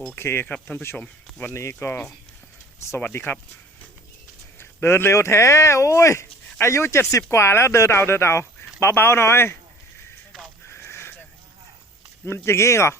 โอเคครับท่านผู้ชม วันนี้ก็สวัสดีครับ เดินเร็วแท้โอ้ย อายุ 70 กว่าแล้วเดินเอาเดินเอาเบาๆหน่อย มันอย่างนี้เหรอ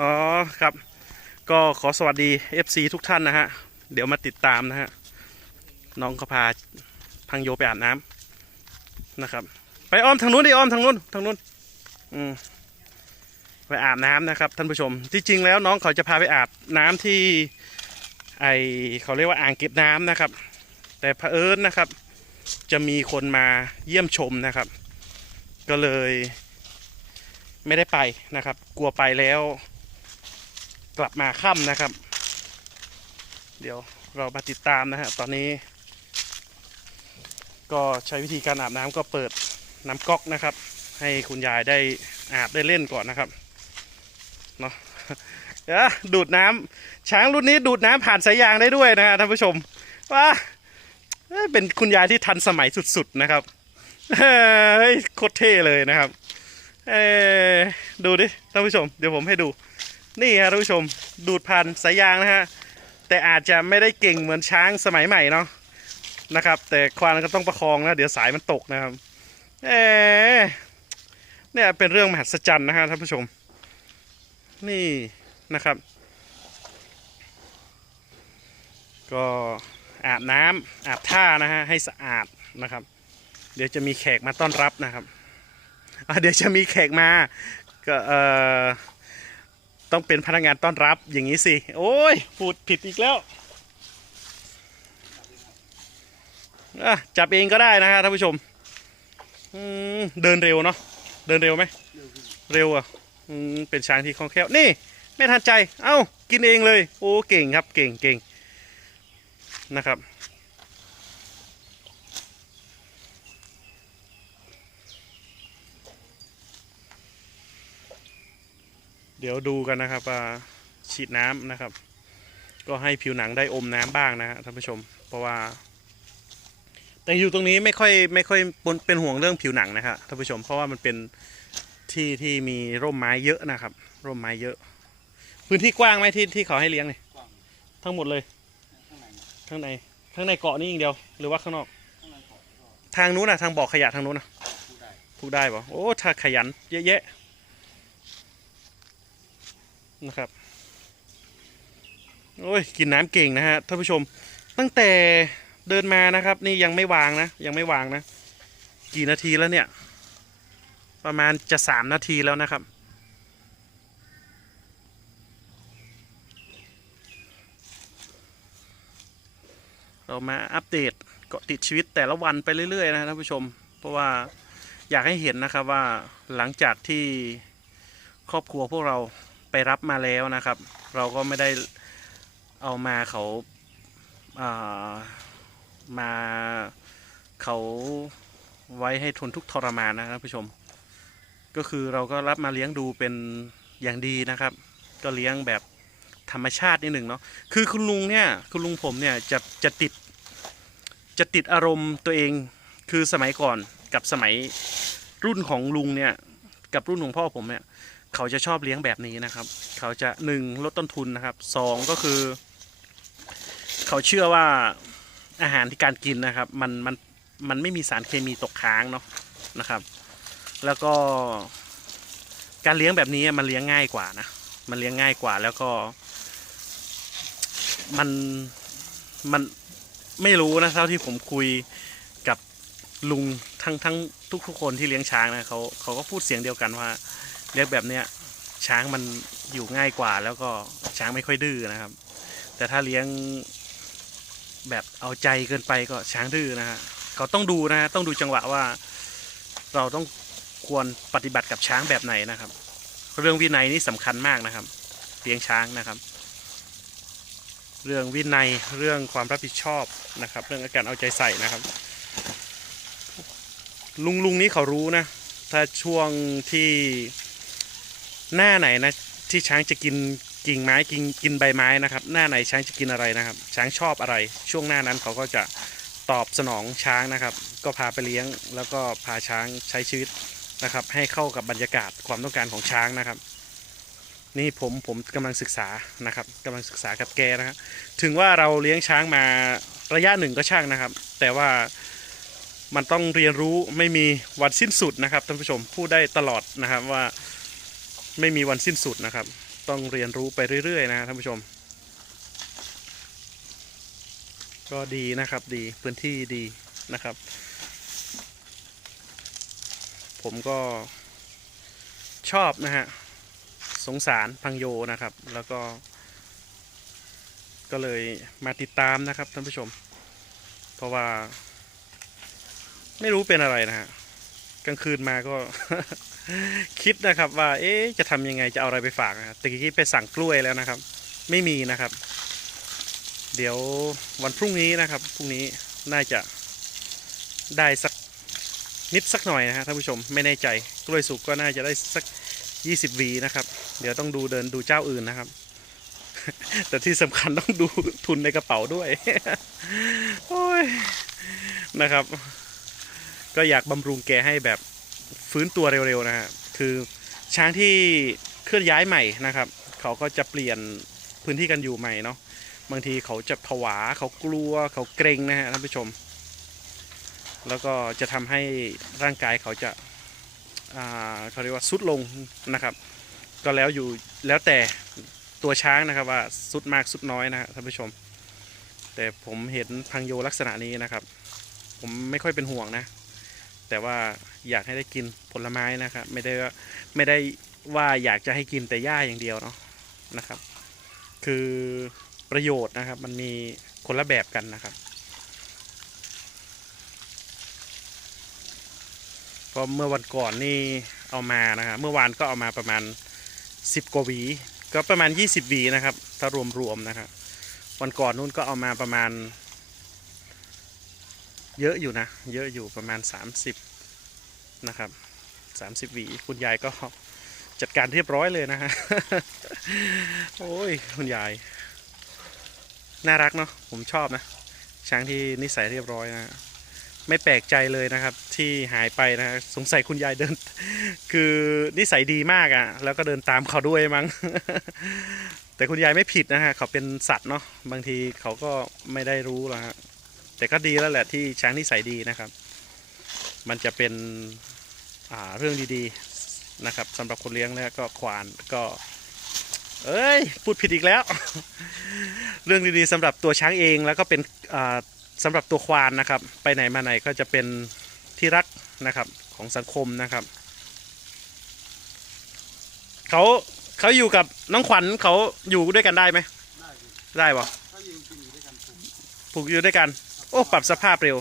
อ๋อครับ ก็ขอสวัสดี FC ทุกท่านนะฮะ เดี๋ยวมาติดตามนะฮะ น้องเขาพาพังโยไปอาบน้ำนะครับ ไปอ้อมทางนู้นดิอ้อมทางนู้นทางนู้น อืม ไปอาบน้ำนะครับท่านผู้ชม ที่จริงแล้วน้องเขาจะพาไปอาบน้ำที่ไอเขาเรียกว่าอ่างเก็บน้ำนะครับ แต่เผอิญนะครับ จะมีคนมาเยี่ยมชมนะครับ ก็เลยไม่ได้ไปนะครับ กลัวไปแล้ว กลับมาค่ำนะครับ เดี๋ยวเรามาติดตามนะฮะตอนนี้ ก็ใช้วิธีการอาบน้ำก็เปิดน้ำก๊อกนะครับ ให้คุณยายได้อาบได้เล่นก่อนนะครับ เนาะอ้อดูดน้ำช้างรุ่นนี้ดูดน้ำผ่านสายยางได้ด้วยนะฮะท่านผู้ชมว้าเเป็นคุณยายที่ทันสมัยสุดๆนะครับเฮ้ยโคตรเท่เลยนะครับเอ้ยดูดิท่านผู้ชม เดี๋ยวผมให้ดู นี่ฮะท่านผู้ชม ดูดผ่านสายยางนะฮะแต่อาจจะไม่ได้เก่งเหมือนช้างสมัยใหม่เนาะนะครับ แต่ควานก็ต้องประคองนะเดี๋ยวสายมันตกนะครับเอ้ยเนี่ยเป็นเรื่องมหัศจรรย์นะฮะท่านผู้ชม นี่นะครับ ก็อาบน้ำอาบท่านะฮะให้สะอาดนะครับ เดี๋ยวจะมีแขกมาต้อนรับนะครับเดี๋ยวจะมีแขกมา ก็เอ่อต้องเป็นพนักงานต้อนรับอย่างนี้สิ โอ้ยพูดผิดอีกแล้วจับเองก็ได้นะฮะท่านผู้ชมอืมเดินเร็วเนาะเดินเร็วไหมเร็วอะ อืมเป็นช้างที่คล่องแคล่วนี่ ไม่ทันใจ เอ้ากินเองเลย โอ้เก่งครับ เก่งเก่งนะครับ เดี๋ยวดูกันนะครับว่าฉีดน้ำนะครับ ก็ให้ผิวหนังได้อมน้ำบ้างนะฮะท่านผู้ชม เพราะว่า แต่อยู่ตรงนี้ไม่ค่อยไม่ค่อยเป็นห่วงเรื่องผิวหนังนะครับท่านผู้ชม เพราะว่ามันเป็น ที่ที่มีร่มไม้เยอะนะครับ ร่มไม้เยอะ พื้นที่กว้างไหมที่ที่เขาให้เลี้ยงเนี่ยกว้างทั้งหมดเลยข้างในข้างในข้างในเกาะนี่อย่างเดียว หรือว่าข้างนอกข้างในเกาะก็ทางนู้นนะทางบ่อขยะทางนู้นนะพูดได้พูดได้ปะโอ้ถ้าขยันเยอะแยะนะครับโอ้ยกินน้ำเก่งนะฮะท่านผู้ชม ตั้งแต่เดินมานะครับ นี่ยังไม่วางนะ ยังไม่วางนะ กี่นาทีแล้วเนี่ย ประมาณจะสามนาทีแล้วนะครับ เรามาอัปเดตเกาะติดชีวิตแต่ละวันไปเรื่อย ๆ นะท่านผู้ชม เพราะว่าอยากให้เห็นนะครับว่าหลังจากที่ครอบครัวพวกเราไปรับมาแล้วนะครับ เราก็ไม่ได้เอามาเขาามาเขาไว้ให้ทนทุกทรมานนะครับท่านผู้ชม ก็คือเราก็รับมาเลี้ยงดูเป็นอย่างดีนะครับ ก็เลี้ยงแบบธรรมชาตินิดหนึ่งเนาะคือคุณลุงเนี่ยคุณลุงผมเนี่ยจะจะติดจะติดอารมณ์ตัวเองคือสมัยก่อนกับสมัยรุ่นของลุงเนี่ยกับรุ่นของพ่อผมเนี่ยเขาจะชอบเลี้ยงแบบนี้นะครับ เขาจะหนึ่งลดต้นทุนนะครับสองก็คือ เขาเชื่อว่าอาหารที่การกินนะครับ มันมันมันไม่มีสารเคมีตกค้างเนาะนะครับ แล้วก็ การเลี้ยงแบบนี้มันเลี้ยงง่ายกว่านะ มันเลี้ยงง่ายกว่าแล้วก็ มันมันไม่รู้นะเท่าที่ผมคุยกับลุงทั้งทั้งทุกทุกๆคนที่เลี้ยงช้างนะเขาเขาก็พูดเสียงเดียวกันว่าเลี้ยงแบบเนี้ยช้างมันอยู่ง่ายกว่า แล้วก็ช้างไม่ค่อยดื้อนะครับ แต่ถ้าเลี้ยงแบบเอาใจเกินไปก็ช้างดื้อนะฮะเขาต้องดูนะฮะต้องดูจังหวะว่า เราต้อง ควรปฏิบัติกับช้างแบบไหนนะครับ เรื่องวินัยนี่สำคัญมากนะครับเลี้ยงช้างนะครับ เรื่องวินัยเรื่องความรับผิดชอบนะครับ เรื่องการเอาใจใส่นะครับ ลุงลุงนี้เขารู้นะ ถ้าช่วงที่หน้าไหนนะที่ช้างจะกินกิ่งไม้กินกินใบไม้นะครับ หน้าไหนช้างจะกินอะไรนะครับ ช้างชอบอะไร ช่วงหน้านั้นเขาก็จะตอบสนองช้างนะครับ ก็พาไปเลี้ยงแล้วก็พาช้างใช้ชีวิต นะครับ ให้เข้ากับบรรยากาศความต้องการของช้างนะครับ นี่ผมผมกำลังศึกษานะครับกำลังศึกษากับแกนะครับถึงว่าเราเลี้ยงช้างมาระยะหนึ่งก็ช่างนะครับ แต่ว่ามันต้องเรียนรู้ไม่มีวันสิ้นสุดนะครับท่านผู้ชมพูดได้ตลอดนะครับว่าไม่มีวันสิ้นสุดนะครับ ต้องเรียนรู้ไปเรื่อยๆนะครับท่านผู้ชม ก็ดีนะครับดีพื้นที่ดีนะครับ ผมก็ชอบนะฮะ สงสารพังโยนะครับ แล้วก็ ก็เลยมาติดตามนะครับท่านผู้ชม เพราะว่า ไม่รู้เป็นอะไรนะฮะ กลางคืนมาก็ คิดนะครับว่า เอ๊ะ จะทำยังไงจะเอาอะไรไปฝากนะตะกี้ไปสั่งกล้วยแล้วนะครับ ไม่มีนะครับ เดี๋ยววันพรุ่งนี้นะครับ พรุ่งนี้น่าจะได้สัก นิดสักหน่อยนะฮะท่านผู้ชมไม่แน่ใจกล้วยสุกก็น่าจะได้สัก 20วีนะครับ เดี๋ยวต้องดูเดินดูเจ้าอื่นนะครับ แต่ที่สำคัญต้องดูทุนในกระเป๋าด้วยโอ้ยนะครับ ก็อยากบำรุงแกให้แบบฟื้นตัวเร็วๆนะฮะคือช้างที่เคลื่อนย้ายใหม่นะครับ เขาก็จะเปลี่ยนพื้นที่กันอยู่ใหม่เนาะบางทีเขาจะผวาเขากลัวเขาเกรงนะฮะท่านผู้ชม แล้วก็จะทำให้ร่างกายเขาจะาเขาเรียกว่าสุดลงนะครับ ก็แล้วอยู่แล้วแต่ตัวช้างนะครับว่าสุดมากสุดน้อยนะฮะท่านผู้ชม แต่ผมเห็นพังโยลักษณะนี้นะครับ ผมไม่ค่อยเป็นห่วงนะ แต่ว่าอยากให้ได้กินผลไม้นะครับ ไม่ได้ว่าไม่ได้ว่าอยากจะให้กินแต่หญ้าอย่างเดียวเนาะนะครับ คือประโยชน์นะครับมันมีคนละแบบกันนะครับ เพราะเมื่อวันก่อนนี่เอามานะครับเมื่อวานก็เอามาประมาณ 10 กว่าหวี ก็ประมาณ 20หวีนะครับ ถ้ารวมๆนะครับวันก่อนนู้นก็เอามาประมาณ เยอะอยู่นะ เยอะอยู่ประมาณ 30 นะครับ 30หวีคุณยายก็จัดการเรียบร้อยเลยนะฮะโอ้ยคุณยาย น่ารักเนาะผมชอบนะช้างที่นิสัยเรียบร้อยนะ ไม่แปลกใจเลยนะครับ ที่หายไปนะสงสัยคุณยายเดิน คือนิสัยดีมากอะ่ะ แล้วก็เดินตามเขาด้วยมั้งแต่คุณยายไม่ผิดนะฮะเขาเป็นสัตว์เนาะบางทีเขาก็ไม่ได้รู้หรอกฮะแต่ก็ดีแล้วแหละที่ช้างนิสัยดีนะครับ มันจะเป็นเรื่องดีๆนะครับสำหรับคนเลี้ยงแล้วก็ควานก็ เอ้ยพูดผิดอีกแล้ว เรื่องดีๆสำหรับตัวช้างเองแล้วก็เป็นอ่า สำหรับตัวควานนะครับ ไปไหนมาไหนก็จะเป็นที่รักนะครับของสังคมนะครับเขาเขาอยู่กับน้องขวัญเขาอยู่ด้วยกันได้ไหมได้อยู่ได้ปะผูกอยู่ด้วยกัน โอ้ปรับสภาพเร็ว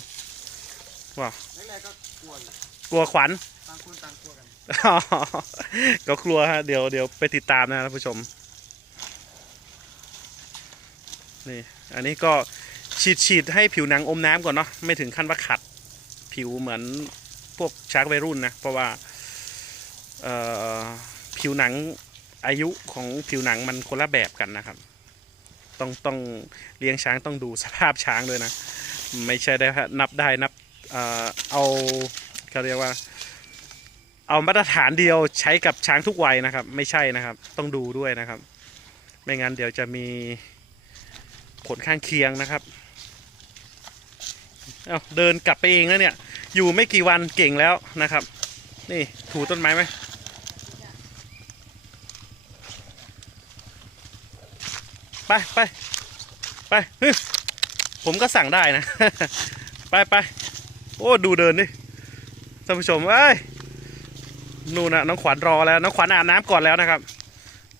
แรกๆก็กลัวอยู่กลัวขวัญต่างคนต่างกลัวกันก็กลัวฮะเดี๋ยวเดี๋ยวไปติดตามนะท่านผู้ชมนี่อันนี้ก็ ฉีดฉีดให้ผิวหนังอมน้ำก่อนเนาะไม่ถึงขั้นว่าขัด ผิวเหมือนพวกช้างวัยรุ่นนะเพราะว่าผิวหนังอายุของผิวหนังมันคนละแบบกันนะครับ ต้องต้องเลี้ยงช้างต้องดูสภาพช้างด้วยนะ ไม่ใช่ได้นับได้นับเอ่อเอาเขาเรียกว่า เอามาตรฐานเดียวใช้กับช้างทุกวัยนะครับ ไม่ใช่นะครับ ต้องดูด้วยนะครับ ไม่งั้นเดี๋ยวจะมีผลข้างเคียงนะครับ เอาเดินกลับไปเองแล้วเนี่ย อยู่ไม่กี่วันเก่งแล้วนะครับ นี่ถูต้นไม้ไหมไปไปไปผมก็สั่งได้นะ ไปไปโอ้ดูเดินดิท่านผู้ชมเอ้ยนู่นนะน้องขวัญรอแล้ว น้องขวัญอาบน้ำก่อนแล้วนะครับ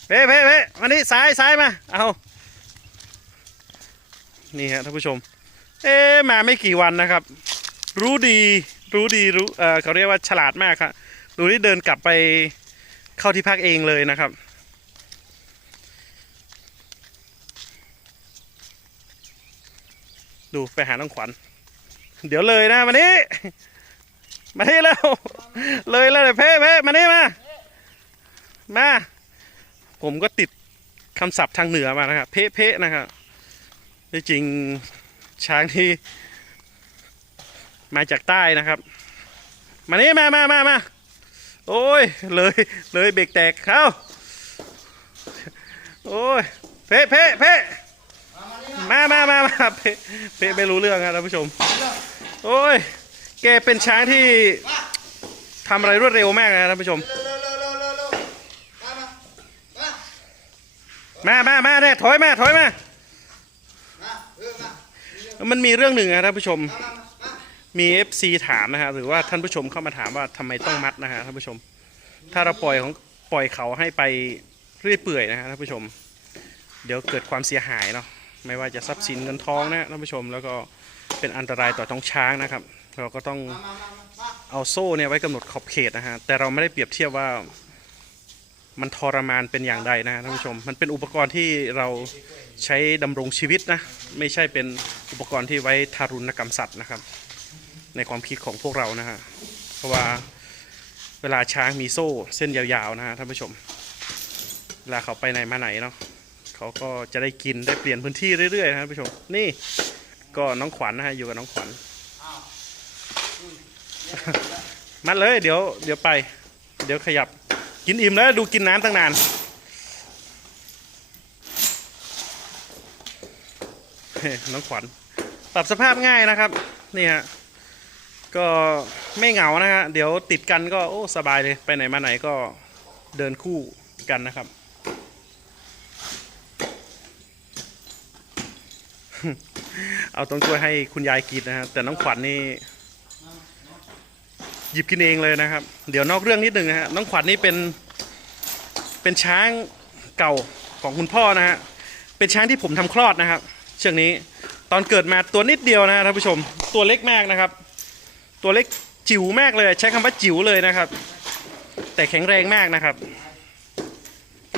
เพ่เพ่เพ่มานี่ซ้ายซ้ายมาเอานี่ฮะท่านผู้ชม เอ๊มาไม่กี่วันนะครับ รู้ดีรู้ดีรู้เออเขาเรียกว่าฉลาดมากครับดูที่เดินกลับไปเข้าที่พักเองเลยนะครับดูไปหาน้องขวัญ เดี๋ยวเลยนะมานี่มาที่แล้ว เลยแล้วเลยเพ่เพ่มานี่มา มา ผมก็ติดคำศัพท์ทางเหนือมานะครับ เพ่เพ่นะครับจริง ช้างที่ มาจากใต้นะครับ มานี่มามามามาโอ้ย เลยเลยเบรกแตกเข้า โอ้ย เพ่เพ่เพ่มามามามาเพ่เพ่ไม่รู้เรื่องครับท่านผู้ชม โอ้ย แกเป็นช้างที่ทำอะไรรวดเร็วมากนะท่านผู้ชม มามามาเนี่ยถอยมาถอยมา มันมีเรื่องหนึ่งนะท่านผู้ชม มี FC ถามนะฮะหรือว่าท่านผู้ชมเข้ามาถามว่าทำไมต้องมัดนะฮะท่านผู้ชม ถ้าเราปล่อยของปล่อยเขาให้ไปเรื่อยเปื่อยนะฮะท่านผู้ชม เดี๋ยวเกิดความเสียหายเนาะไม่ว่าจะทรัพย์สินเงินทองนะท่านผู้ชมแล้วก็เป็นอันตรายต่อท้องช้างนะครับ เราก็ต้องเอาโซ่เนี่ยไว้กำหนดขอบเขตนะฮะแต่เราไม่ได้เปรียบเทียบว่า มันทรมานเป็นอย่างใดนะฮะท่านผู้ชม มันเป็นอุปกรณ์ที่เราใช้ดำรงชีวิตนะ ไม่ใช่เป็นอุปกรณ์ที่ไว้ทารุณกรรมสัตว์นะครับ ในความคิดของพวกเรานะฮะเพราะว่าเวลาช้างมีโซ่เส้นยาวๆนะฮะท่านผู้ชม เวลาเขาไปไหนมาไหนเนาะเขาก็จะได้กินได้เปลี่ยนพื้นที่เรื่อยๆนะท่านผู้ชม นี่ก็น้องขวัญนะฮะอยู่กับน้องขวัญอ้าวมัดเลยเดี๋ยวเดี๋ยวไป เดี๋ยวขยับ กินอิ่มแล้วดูกินน้ำตั้งนานเฮ้น้องขวัญปรับสภาพง่ายนะครับ นี่ฮะก็ไม่เหงานะฮะเดี๋ยวติดกันก็โอ้สบายเลย ไปไหนมาไหนก็เดินคู่กันนะครับ เอาต้นกล้วยให้คุณยายกินนะฮะแต่น้องขวัญนี่ หยิบกินเองเลยนะครับ เดี๋ยวนอกเรื่องนิดหนึ่งนะฮะน้องขวัญนี่เป็นเป็นช้างเก่าของคุณพ่อนะฮะเป็นช้างที่ผมทำคลอดนะครับ เชือกนี้ตอนเกิดมาตัวนิดเดียวนะท่านผู้ชมตัวเล็กมากนะครับ ตัวเล็กจิ๋วมากเลย ใช้คำว่าจิ๋วเลยนะครับ แต่แข็งแรงมากนะครับ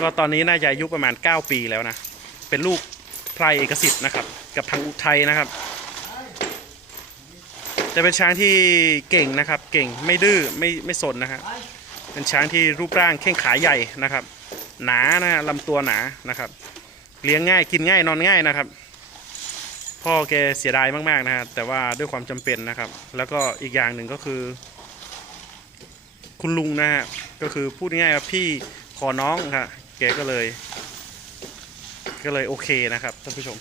ก็ตอนนี้น่าจะอายุประมาณ 9 ปีแล้วนะ เป็นลูกไพรเอกสิทธิ์นะครับ กับทางอุทัยนะครับ จะเป็นช้างที่เก่งนะครับ เก่งไม่ดื้อไม่ไม่สนนะฮะเป็นช้างที่รูปร่างแข้งขาใหญ่นะครับ หนานะลำตัวหนานะครับ เลี้ยงง่ายกินง่ายนอนง่ายนะครับ พ่อแกเสียดายมากๆนะฮะแต่ว่าด้วยความจำเป็นนะครับ แล้วก็อีกอย่างหนึ่งก็คือ คุณลุงนะฮะก็คือพูดง่ายๆว่าพี่ขอน้องครับแกก็เลย ก็เลยโอเคนะครับท่านผู้ชม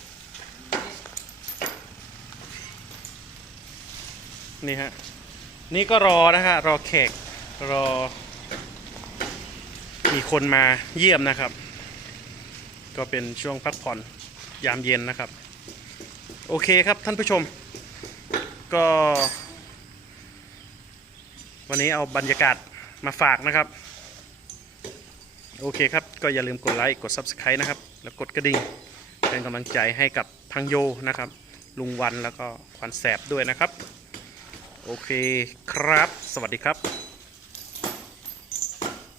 นี่ฮะ นี่ก็รอนะฮะ รอแขก รอ มีคนมาเยี่ยมนะครับ ก็เป็นช่วงพักผ่อนยามเย็นนะครับ โอเคครับท่านผู้ชม ก็ วันนี้เอาบรรยากาศมาฝากนะครับ โอเคครับ ก็อย่าลืมกดไลค์ กด Subscribe นะครับ แล้วกดกระดิ่งเป็นกำลังใจให้กับพังโยนะครับ ลุงวันแล้วก็ควันแสบด้วยนะครับ โอเคครับ สวัสดีครับ